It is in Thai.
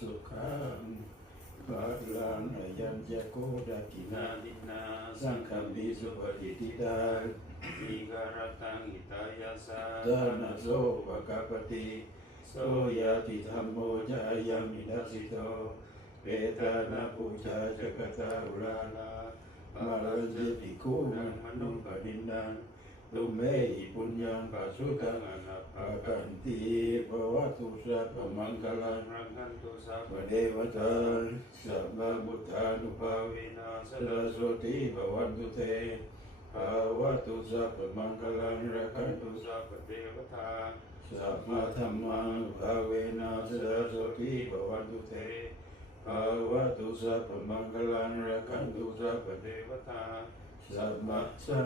สุขังภาลังอยัญจะโกดากินานาดินาสังฆมปิสุปฏิทิตาอิการตังอิตายาสาดานาโสภะกปติโสยาติธรรมโมจายามินัสสิโตเปตานาปูชาจกตาอุราลามารัญเจติโกนังมนุปดินนัง ตุเมหิปุญญังปัสสุตังอนาภาอากันติภวตุสัพพมังคลังรังกันตุสัพวเดวตาสัมมาบุทธานุภาเวเวนาสสดาโสติภวันตุเตภวะตุสัพพมังคลังรักขันตุสัพพเทวตาสัมมาธรรมังภาเวนะสดาโสติภวันตุเตภวะตุสัพพมังคลังรักขันตุสัพพเทวตา สัมมาสั